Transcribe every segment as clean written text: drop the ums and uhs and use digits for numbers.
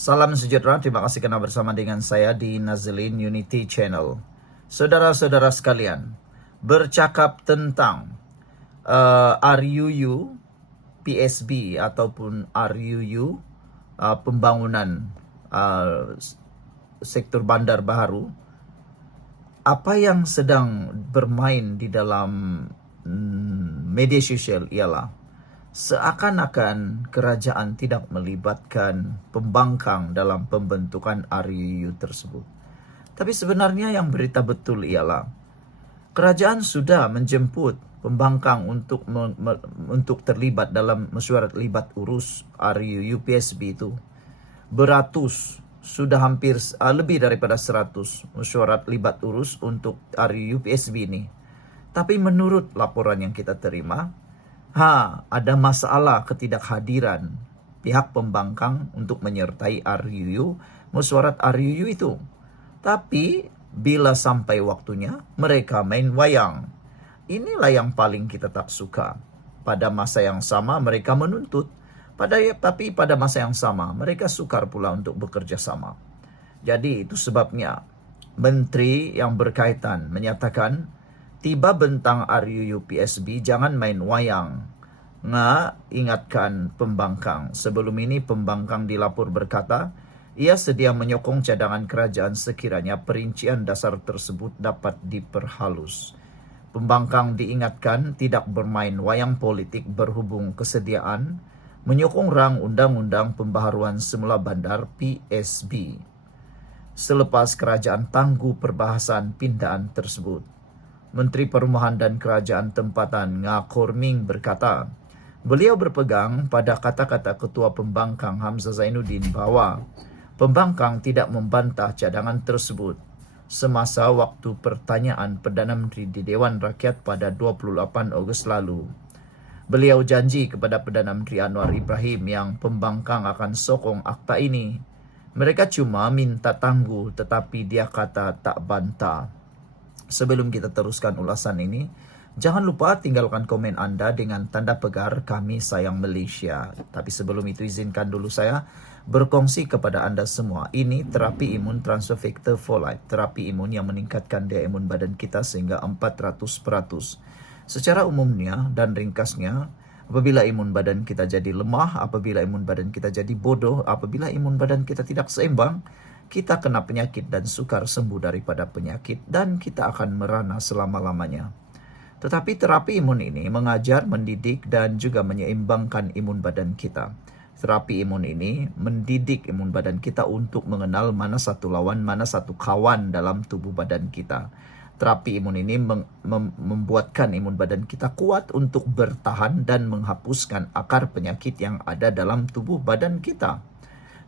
Salam sejahtera, terima kasih karena bersama dengan saya di Nazlin Unity Channel. Saudara-saudara sekalian, bercakap tentang RUU PSB ataupun RUU pembangunan sektor bandar baru, apa yang sedang bermain di dalam media sosial ialah seakan-akan kerajaan tidak melibatkan pembangkang dalam pembentukan RUU tersebut. Tapi sebenarnya yang berita betul ialah kerajaan sudah menjemput pembangkang untuk terlibat dalam mesyuarat libat urus RUU PSB itu. Beratus, sudah hampir lebih daripada 100 mesyuarat libat urus untuk RUU PSB ini. Tapi menurut laporan yang kita terima, ada masalah ketidakhadiran pihak pembangkang untuk menyertai RUU, mesyuarat RUU itu. Tapi bila sampai waktunya, mereka main wayang. Inilah yang paling kita tak suka. Pada masa yang sama mereka menuntut, tapi pada masa yang sama mereka sukar pula untuk bekerja sama. Jadi itu sebabnya menteri yang berkaitan menyatakan, tiba bentang RUU PSB jangan main wayang. Ingatkan pembangkang. Sebelum ini pembangkang dilapor berkata, ia sedia menyokong cadangan kerajaan sekiranya perincian dasar tersebut dapat diperhalus. Pembangkang diingatkan tidak bermain wayang politik berhubung kesediaan menyokong rang undang-undang pembaharuan semula bandar PSB. Selepas kerajaan tangguh perbahasan pindahan tersebut, Menteri Perumahan dan Kerajaan Tempatan Ngah Ming berkata, beliau berpegang pada kata-kata Ketua Pembangkang Hamzah Zainuddin bahwa pembangkang tidak membantah cadangan tersebut semasa waktu pertanyaan Perdana Menteri di Dewan Rakyat pada 28 Ogos lalu. Beliau janji kepada Perdana Menteri Anwar Ibrahim yang pembangkang akan sokong akta ini. Mereka cuma minta tangguh, tetapi dia kata tak bantah. Sebelum kita teruskan ulasan ini, jangan lupa tinggalkan komen Anda dengan tanda pegar kami sayang Malaysia. Tapi sebelum itu izinkan dulu saya berkongsi kepada Anda semua. Ini terapi imun transfer factor folate, terapi imun yang meningkatkan daya imun badan kita sehingga 400%. Secara umumnya dan ringkasnya, apabila imun badan kita jadi lemah, apabila imun badan kita jadi bodoh, apabila imun badan kita tidak seimbang, kita kena penyakit dan sukar sembuh daripada penyakit dan kita akan merana selama-lamanya. Tetapi terapi imun ini mengajar, mendidik dan juga menyeimbangkan imun badan kita. Terapi imun ini mendidik imun badan kita untuk mengenal mana satu lawan, mana satu kawan dalam tubuh badan kita. Terapi imun ini membuatkan imun badan kita kuat untuk bertahan dan menghapuskan akar penyakit yang ada dalam tubuh badan kita.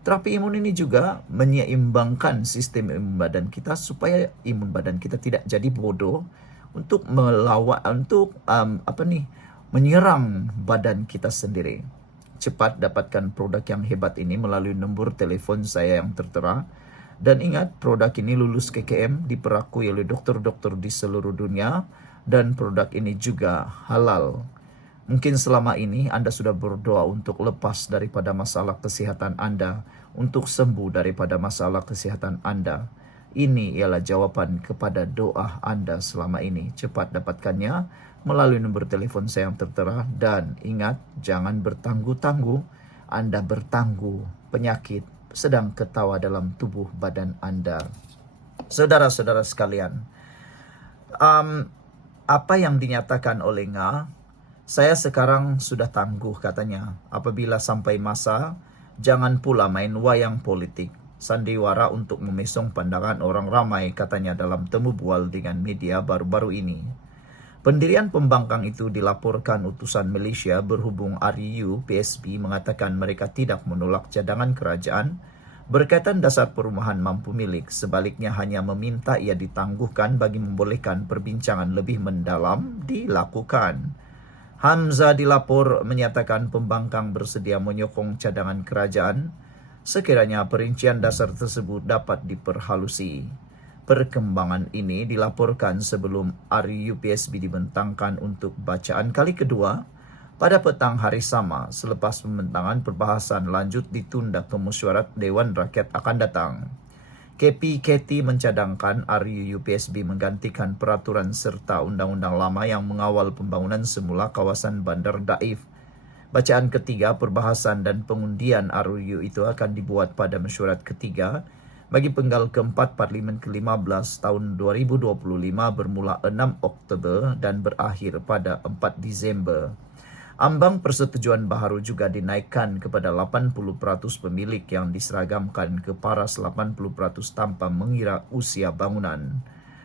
Terapi imun ini juga menyeimbangkan sistem imun badan kita supaya imun badan kita tidak jadi bodoh untuk menyerang badan kita sendiri. Cepat dapatkan produk yang hebat ini melalui nombor telefon saya yang tertera. Dan ingat, produk ini lulus KKM, diperakui oleh dokter-dokter di seluruh dunia, dan produk ini juga halal. Mungkin selama ini Anda sudah berdoa untuk lepas daripada masalah kesehatan Anda, untuk sembuh daripada masalah kesehatan Anda. Ini ialah jawaban kepada doa Anda selama ini. Cepat dapatkannya melalui nombor telefon saya yang tertera. Dan ingat, jangan bertangguh-tangguh. Anda bertangguh penyakit sedang ketawa dalam tubuh badan Anda. Saudara-saudara sekalian, apa yang dinyatakan oleh Ngah, saya sekarang sudah tangguh katanya. Apabila sampai masa, jangan pula main wayang politik. Sandiwara untuk memesong pandangan orang ramai, katanya dalam temu bual dengan media baru-baru ini. Pendirian pembangkang itu dilaporkan utusan Malaysia berhubung RUU PSB mengatakan mereka tidak menolak cadangan kerajaan berkaitan dasar perumahan mampu milik. Sebaliknya hanya meminta ia ditangguhkan bagi membolehkan perbincangan lebih mendalam dilakukan. Hamzah dilapor menyatakan pembangkang bersedia menyokong cadangan kerajaan sekiranya perincian dasar tersebut dapat diperhalusi. Perkembangan ini dilaporkan sebelum RUU PSB dibentangkan untuk bacaan kali kedua Pada petang hari sama, selepas pembentangan perbahasan lanjut ditunda ke mesyuarat Dewan Rakyat akan datang. KPKT mencadangkan RUUPSB menggantikan peraturan serta undang-undang lama yang mengawal pembangunan semula kawasan Bandar Daif. Bacaan ketiga, perbahasan dan pengundian RUU itu akan dibuat pada mesyuarat ketiga bagi penggal keempat Parlimen ke-15 tahun 2025 bermula 6 Oktober dan berakhir pada 4 Disember. Ambang persetujuan baharu juga dinaikkan kepada 80% pemilik yang diseragamkan ke paras 80% tanpa mengira usia bangunan.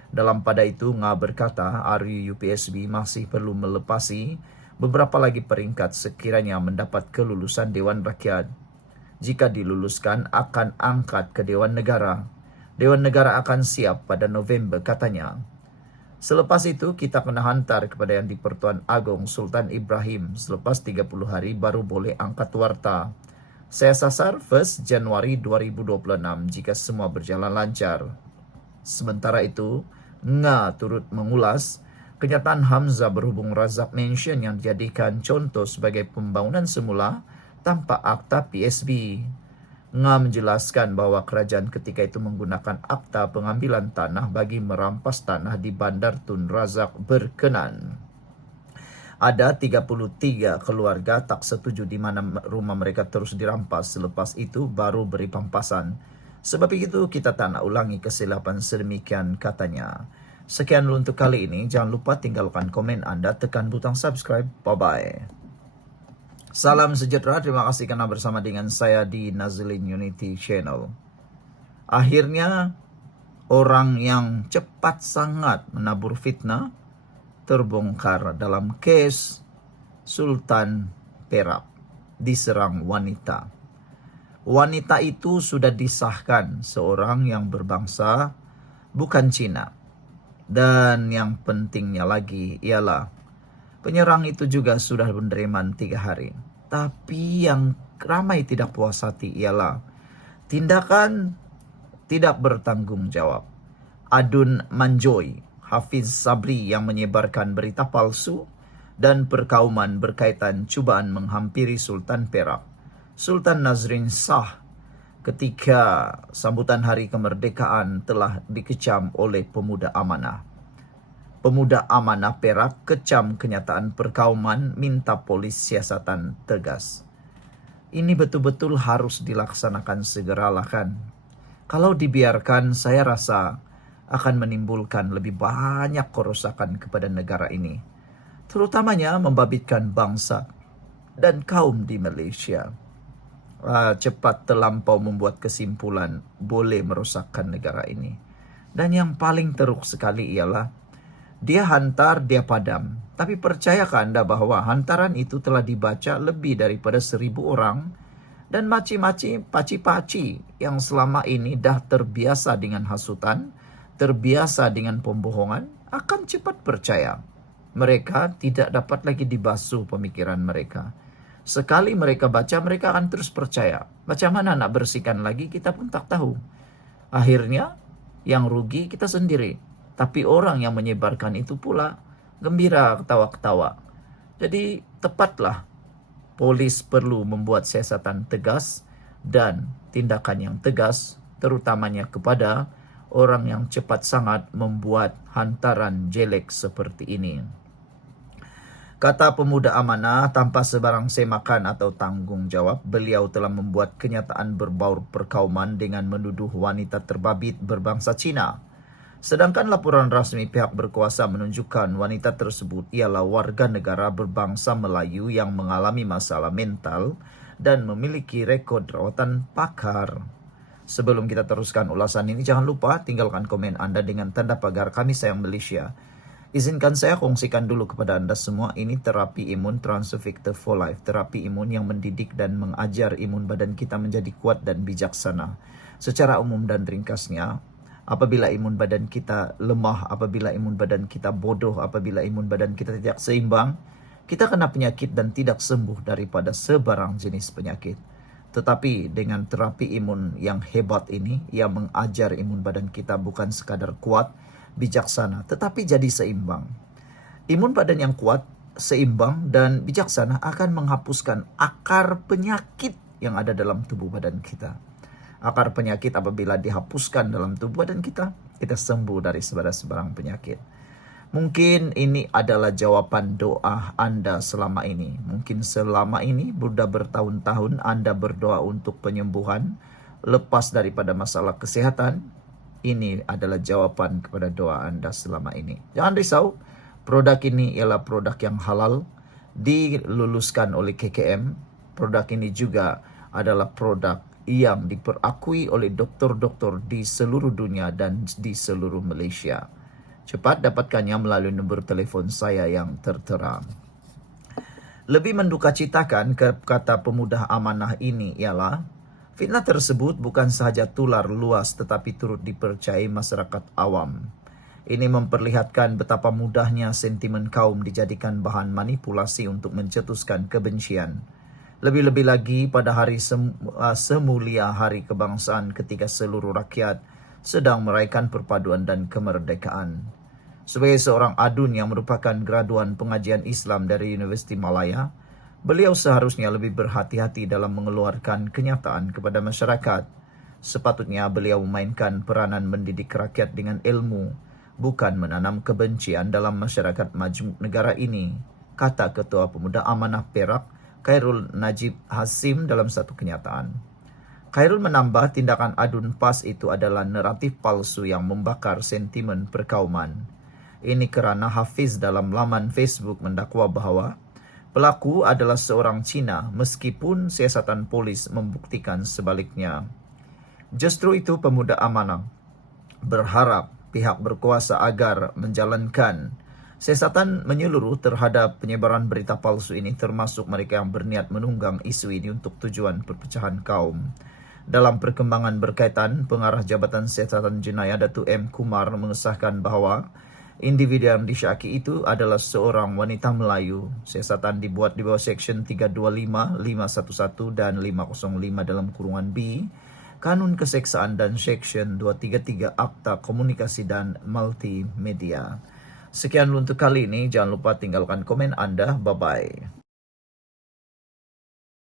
Dalam pada itu, Nga berkata RUUPSB masih perlu melepasi beberapa lagi peringkat sekiranya mendapat kelulusan Dewan Rakyat. Jika diluluskan, akan angkat ke Dewan Negara. Dewan Negara akan siap pada November, katanya. Selepas itu, kita kena hantar kepada Yang di-Pertuan Agong Sultan Ibrahim. Selepas 30 hari baru boleh angkat warta. Saya sasar 1 Januari 2026 jika semua berjalan lancar. Sementara itu, Nga turut mengulas kenyataan Hamzah berhubung Razak Mansion yang dijadikan contoh sebagai pembangunan semula tanpa akta PSB. Nga menjelaskan bahawa kerajaan ketika itu menggunakan akta pengambilan tanah bagi merampas tanah di Bandar Tun Razak berkenan. Ada 33 keluarga tak setuju di mana rumah mereka terus dirampas, selepas itu baru beri pampasan. Sebab itu kita tak nak ulangi kesilapan sedemikian, katanya. Sekian dulu untuk kali ini. Jangan lupa tinggalkan komen anda, tekan butang subscribe. Bye-bye. Salam sejahtera, terima kasih karena bersama dengan saya di Nazlin Unity Channel. Akhirnya, orang yang cepat sangat menabur fitnah terbongkar dalam kes Sultan Perak diserang wanita. Wanita itu sudah disahkan seorang yang berbangsa bukan Cina. Dan yang pentingnya lagi ialah penyerang itu juga sudah menerima 3 hari. Tapi yang ramai tidak puas hati ialah tindakan tidak bertanggung jawab Adun Manjoy, Hafiz Sabri yang menyebarkan berita palsu dan perkauman berkaitan cubaan menghampiri Sultan Perak, Sultan Nazrin Shah, ketika sambutan hari kemerdekaan telah dikecam oleh pemuda amanah. Pemuda amanah Perak kecam kenyataan perkauman, minta polis siasatan tegas. Ini betul-betul harus dilaksanakan segeralah kan. Kalau dibiarkan, saya rasa akan menimbulkan lebih banyak kerusakan kepada negara ini. Terutamanya membabitkan bangsa dan kaum di Malaysia. Cepat terlampau membuat kesimpulan boleh merosakkan negara ini. Dan yang paling teruk sekali ialah dia hantar, dia padam. Tapi percayakah anda bahawa hantaran itu telah dibaca lebih daripada 1,000 orang dan maci-maci, paci-paci yang selama ini dah terbiasa dengan hasutan, terbiasa dengan pembohongan, akan cepat percaya. Mereka tidak dapat lagi dibasuh pemikiran mereka. Sekali mereka baca, mereka akan terus percaya. Macam mana nak bersihkan lagi, kita pun tak tahu. Akhirnya, yang rugi kita sendiri. Tapi orang yang menyebarkan itu pula gembira ketawa-ketawa. Jadi tepatlah polis perlu membuat siasatan tegas dan tindakan yang tegas, terutamanya kepada orang yang cepat sangat membuat hantaran jelek seperti ini. Kata pemuda amanah, tanpa sebarang semakan atau tanggung jawab, beliau telah membuat kenyataan berbaur perkauman dengan menuduh wanita terbabit berbangsa Cina. Sedangkan laporan rasmi pihak berkuasa menunjukkan wanita tersebut ialah warga negara berbangsa Melayu yang mengalami masalah mental dan memiliki rekod rawatan pakar. Sebelum kita teruskan ulasan ini, jangan lupa tinggalkan komen anda dengan tanda pagar Kami Sayang Malaysia. Izinkan saya kongsikan dulu kepada anda semua, ini terapi imun Transovictor for Life. Terapi imun yang mendidik dan mengajar imun badan kita menjadi kuat dan bijaksana. Secara umum dan ringkasnya, apabila imun badan kita lemah, apabila imun badan kita bodoh, apabila imun badan kita tidak seimbang, kita kena penyakit dan tidak sembuh daripada sebarang jenis penyakit. Tetapi dengan terapi imun yang hebat ini, yang mengajar imun badan kita bukan sekadar kuat, bijaksana, tetapi jadi seimbang. Imun badan yang kuat seimbang dan bijaksana akan menghapuskan akar penyakit yang ada dalam tubuh badan kita. Akar penyakit apabila dihapuskan dalam tubuh badan kita, kita sembuh dari sebarang penyakit. Mungkin ini adalah jawaban doa Anda selama ini. Mungkin selama ini, sudah bertahun-tahun Anda berdoa untuk penyembuhan, lepas daripada masalah kesehatan. Ini adalah jawaban kepada doa Anda selama ini. Jangan risau, produk ini ialah produk yang halal, diluluskan oleh KKM. Produk ini juga adalah produk yang diperakui oleh dokter-dokter di seluruh dunia dan di seluruh Malaysia. Cepat dapatkannya melalui nombor telefon saya yang tertera. Lebih mendukacitakan kata pemuda amanah ini ialah, fitnah tersebut bukan sahaja tular luas tetapi turut dipercayai masyarakat awam. Ini memperlihatkan betapa mudahnya sentimen kaum dijadikan bahan manipulasi untuk mencetuskan kebencian. Lebih-lebih lagi pada hari semulia Hari Kebangsaan ketika seluruh rakyat sedang merayakan perpaduan dan kemerdekaan. Sebagai seorang adun yang merupakan graduan pengajian Islam dari Universiti Malaya, beliau seharusnya lebih berhati-hati dalam mengeluarkan kenyataan kepada masyarakat. Sepatutnya beliau memainkan peranan mendidik rakyat dengan ilmu, bukan menanam kebencian dalam masyarakat majmuk negara ini, kata Ketua Pemuda Amanah Perak, Khairul Najib Hasim dalam satu kenyataan. Khairul menambah tindakan adun PAS itu adalah naratif palsu yang membakar sentimen perkauman. Ini kerana Hafiz dalam laman Facebook mendakwa bahawa pelaku adalah seorang Cina meskipun siasatan polis membuktikan sebaliknya. Justru itu pemuda amanah berharap pihak berkuasa agar menjalankan siasatan menyeluruh terhadap penyebaran berita palsu ini, termasuk mereka yang berniat menunggang isu ini untuk tujuan perpecahan kaum. Dalam perkembangan berkaitan, Pengarah Jabatan Siasatan Jenayah Datuk M. Kumar mengesahkan bahawa individu yang disyaki itu adalah seorang wanita Melayu. Siasatan dibuat di bawah Seksyen 325, 511 dan 505 dalam kurungan B, Kanun Keseksaan dan Seksyen 233 Akta Komunikasi dan Multimedia. Sekian untuk kali ini. Jangan lupa tinggalkan komen Anda. Bye-bye.